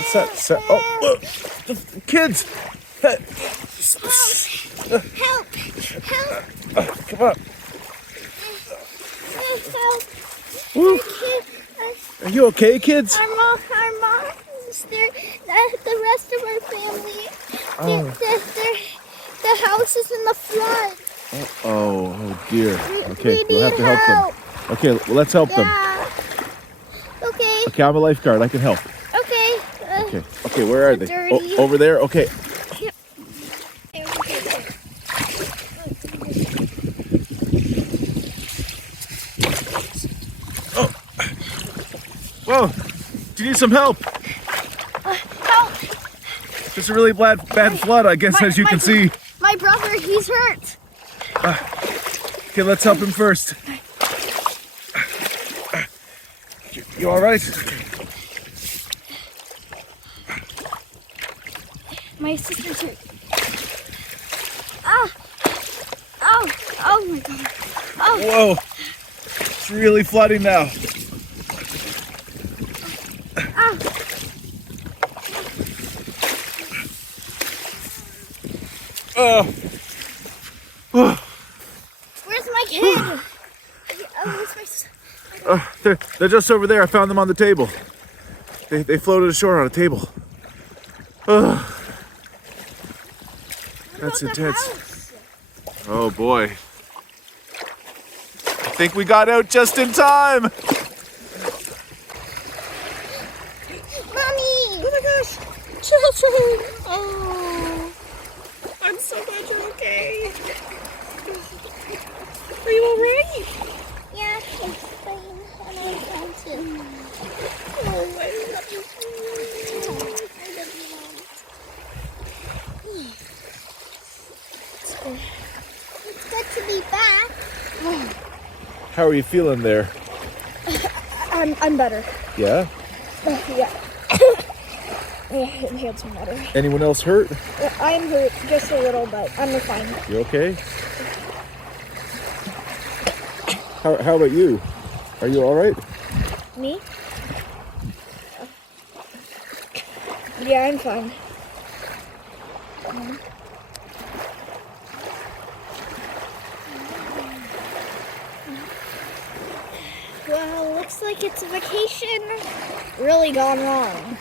What's that? Oh, look. Kids! Help! Help! Come on. Help! Woo. Are you okay, kids? Our moms, the rest of our family, the house is in the flood. Oh dear. Okay, we we'll have to need help them. Okay, well, let's help them. Yeah. Okay. Okay, I'm a lifeguard. I can help. Okay. Okay, where are they? Dirty. Oh, over there? Okay. Oh. Whoa. Do you need some help? Help! It's a really bad flood, I guess, as you can see. My brother, he's hurt. Okay, let's help him first. You all right? My sister too. Ah! Oh! Oh my God! Oh! Whoa. It's really flooding now. Ah! Where's my kid? Where's my sister? They're just over there. I found them on the table. They floated ashore on a table. That's intense. Oh boy. I think we got out just in time. Mommy! Oh my gosh! Children! Oh! I'm so glad you're okay. Are you alright? Yeah, I'm fine. And I'm fine too. Oh, I love you. I love you, Mom. It's good to be back. How are you feeling there? I'm better. Yeah? Yeah. I inhaled some water. Anyone else hurt? I'm hurt just a little, but I'm fine. You okay? How about you? Are you all right? Me? Yeah, I'm fine. Well, looks like it's a vacation really gone wrong.